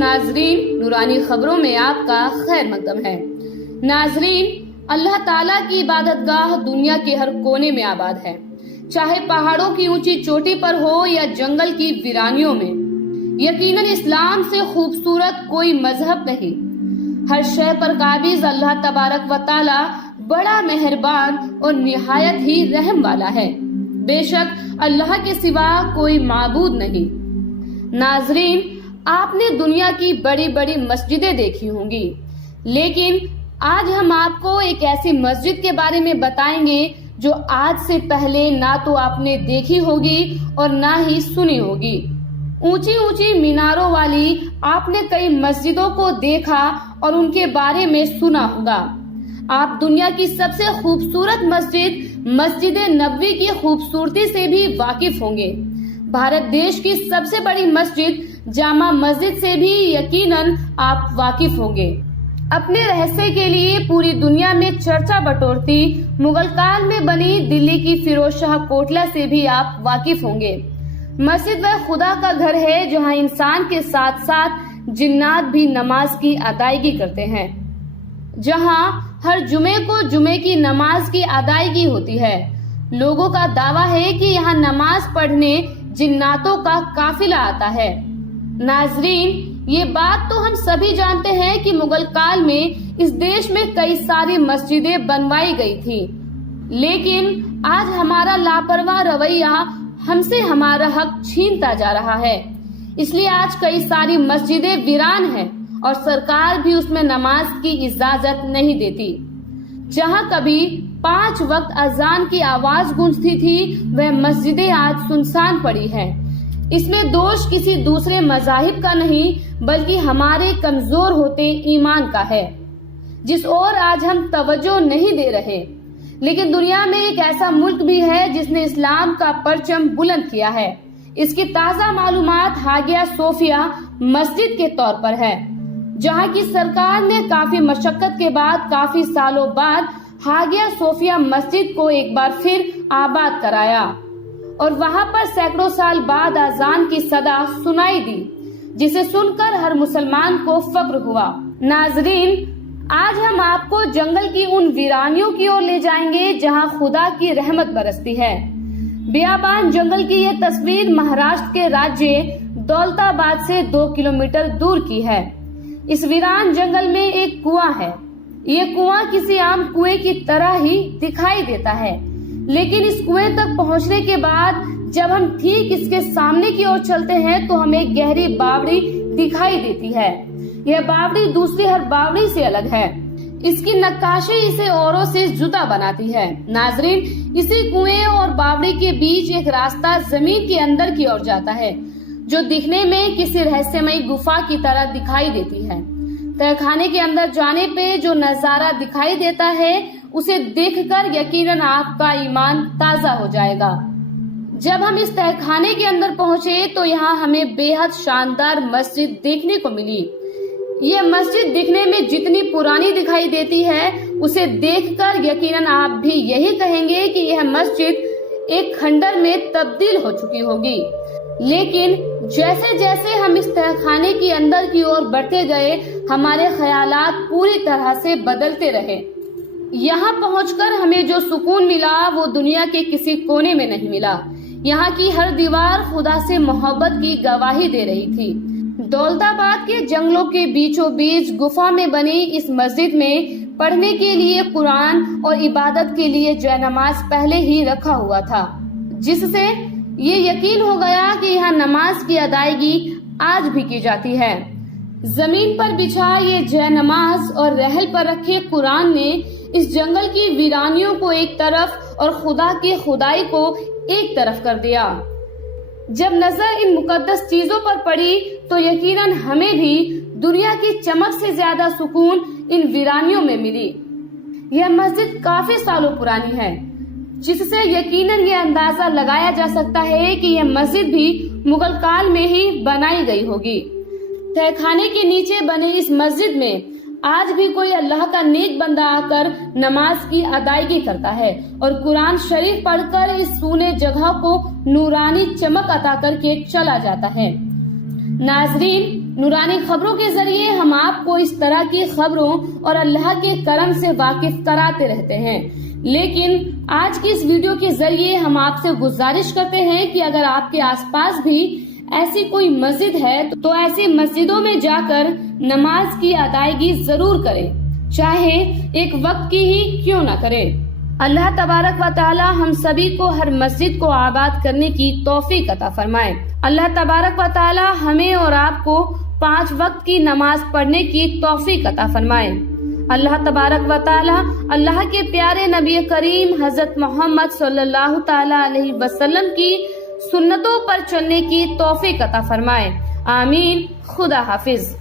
ناظرین، نورانی خبروں میں آپ کا خیر مقدم ہے۔ ناظرین، اللہ تعالیٰ کی عبادت گاہ دنیا کے ہر کونے میں آباد ہے، چاہے پہاڑوں کی اونچی چوٹی پر ہو یا جنگل کی ویرانیوں میں۔ یقیناً اسلام سے خوبصورت کوئی مذہب نہیں۔ ہر شے پر قابض اللہ تبارک و تعالیٰ بڑا مہربان اور نہایت ہی رحم والا ہے۔ بے شک اللہ کے سوا کوئی معبود نہیں۔ ناظرین، آپ نے دنیا کی بڑی بڑی مسجدیں دیکھی ہوں گی، لیکن آج ہم آپ کو ایک ایسی مسجد کے بارے میں بتائیں گے جو آج سے پہلے نہ تو آپ نے دیکھی ہوگی اور نہ ہی سنی ہوگی۔ اونچی اونچی میناروں والی آپ نے کئی مسجدوں کو دیکھا اور ان کے بارے میں سنا ہوگا۔ آپ دنیا کی سب سے خوبصورت مسجد نبوی کی خوبصورتی سے بھی واقف ہوں گے۔ بھارت دیش کی سب سے بڑی مسجد جامع مسجد سے بھی یقیناً آپ واقف ہوں گے۔ اپنے رہسے کے لیے پوری دنیا میں چرچا بٹورتی مغل کال میں بنی دلی کی فیروز شاہ کوٹلہ سے بھی آپ واقف ہوں گے۔ مسجد وہ خدا کا گھر ہے جہاں انسان کے ساتھ ساتھ جنات بھی نماز کی ادائیگی کرتے ہیں، جہاں ہر جمعے کو جمعے کی نماز کی ادائیگی ہوتی ہے۔ لوگوں کا دعویٰ ہے کہ یہاں نماز پڑھنے جناتوں کا قافلہ آتا ہے۔ ناظرین، یہ بات تو ہم سبھی جانتے ہیں کہ مغل کال میں اس دیش میں کئی ساری مسجدیں بنوائی گئی تھی، لیکن آج ہمارا لاپرواہ رویہ ہم سے ہمارا حق چھینتا جا رہا ہے۔ اس لیے آج کئی ساری مسجدیں ویران ہیں اور سرکار بھی اس میں نماز کی اجازت نہیں دیتی۔ جہاں کبھی 5 وقت اذان کی آواز گونجتی تھی، وہ مسجدیں آج سنسان پڑی ہیں۔ اس میں دوش کسی دوسرے مذاہب کا نہیں بلکہ ہمارے کمزور ہوتے ایمان کا ہے، جس اور آج ہم توجہ نہیں دے رہے۔ لیکن دنیا میں ایک ایسا ملک بھی ہے جس نے اسلام کا پرچم بلند کیا ہے۔ اس کی تازہ معلومات ہاگیا صوفیہ مسجد کے طور پر ہے، جہاں کی سرکار نے کافی مشقت کے بعد کافی سالوں بعد ہاگیا صوفیہ مسجد کو ایک بار پھر آباد کرایا اور وہاں پر سینکڑوں سال بعد اذان کی صدا سنائی دی، جسے سن کر ہر مسلمان کو فخر ہوا۔ ناظرین، آج ہم آپ کو جنگل کی ان ویرانیوں کی اور لے جائیں گے جہاں خدا کی رحمت برستی ہے۔ بیابان جنگل کی یہ تصویر مہاراشٹر کے راجیہ دولت آباد سے 2 کلومیٹر دور کی ہے۔ اس ویران جنگل میں ایک کنواں ہے۔ یہ کنواں کسی عام کنویں کی طرح ہی دکھائی دیتا ہے، لیکن اس کنویں تک پہنچنے کے بعد جب ہم ٹھیک اس کے سامنے کی اور چلتے ہیں تو ہمیں گہری باوڑی دکھائی دیتی ہے۔ یہ باوڑی دوسری ہر باوڑی سے الگ ہے۔ اس کی نقاشی اسے اوروں سے جدا بناتی ہے۔ ناظرین، اسی کنویں اور باوڑی کے بیچ ایک راستہ زمین کے اندر کی اور جاتا ہے، جو دکھنے میں کسی رہسیمئی گفا کی طرح دکھائی دیتی ہے۔ تہہ خانے کے اندر جانے پہ جو نظارہ دکھائی دیتا ہے، اسے دیکھ کر یقیناً آپ کا ایمان تازہ ہو جائے گا۔ جب ہم اس تہہ خانے کے اندر پہنچے تو یہاں ہمیں بے حد شاندار مسجد دیکھنے کو ملی۔ یہ مسجد دکھنے میں جتنی پرانی دکھائی دیتی ہے، اسے دیکھ کر یقیناً آپ بھی یہی کہیں گے کہ یہ مسجد ایک کھنڈر میں تبدیل ہو چکی ہوگی۔ لیکن جیسے جیسے ہم اس تہہ خانے کی اندر کی اور بڑھتے گئے، ہمارے خیالات پوری طرح سے بدلتے رہے۔ یہاں پہنچ کر ہمیں جو سکون ملا وہ دنیا کے کسی کونے میں نہیں ملا۔ یہاں کی ہر دیوار خدا سے محبت کی گواہی دے رہی تھی۔ دولت آباد کے جنگلوں کے بیچوں بیچ گفا میں بنی اس مسجد میں پڑھنے کے لیے قرآن اور عبادت کے لیے جے نماز پہلے ہی رکھا ہوا تھا، جس سے یہ یقین ہو گیا کہ یہاں نماز کی ادائیگی آج بھی کی جاتی ہے۔ زمین پر بچھا یہ جے نماز اور رحل پر رکھے قرآن نے اس جنگل کی ویرانیوں کو ایک طرف اور خدا کی خدائی کو ایک طرف کر دیا۔ جب نظر ان مقدس چیزوں پر پڑی تو یقیناً ہمیں بھی دنیا کی چمک سے زیادہ سکون ان ویرانیوں میں ملی۔ یہ مسجد کافی سالوں پرانی ہے، جس سے یقیناً یہ اندازہ لگایا جا سکتا ہے کہ یہ مسجد بھی مغل کال میں ہی بنائی گئی ہوگی۔ تہہ خانے کے نیچے بنے اس مسجد میں آج بھی کوئی اللہ کا نیک بندہ آ کر نماز کی ادائیگی کرتا ہے اور قرآن شریف پڑھ کر اس سونے جگہ کو نورانی چمک عطا کر کے چلا جاتا ہے۔ ناظرین، نورانی خبروں کے ذریعے ہم آپ کو اس طرح کی خبروں اور اللہ کے کرم سے واقف کراتے رہتے ہیں، لیکن آج کی اس ویڈیو کے ذریعے ہم آپ سے گزارش کرتے ہیں کہ اگر آپ کے آس پاس بھی ایسی کوئی مسجد ہے تو ایسی مسجدوں میں جا کر نماز کی ادائیگی ضرور کریں، چاہے ایک وقت کی ہی کیوں نہ کریں۔ اللہ تبارک و تعالی ہم سبھی کو ہر مسجد کو آباد کرنے کی توفیق عطا فرمائے۔ اللہ تبارک و تعالی ہمیں اور آپ کو 5 وقت کی نماز پڑھنے کی توفیق عطا فرمائے۔ اللہ تبارک و تعالی اللہ کے پیارے نبی کریم حضرت محمد صلی اللہ تعالی علیہ وسلم کی سنتوں پر چلنے کی توفیق عطا فرمائے۔ آمین۔ خدا حافظ۔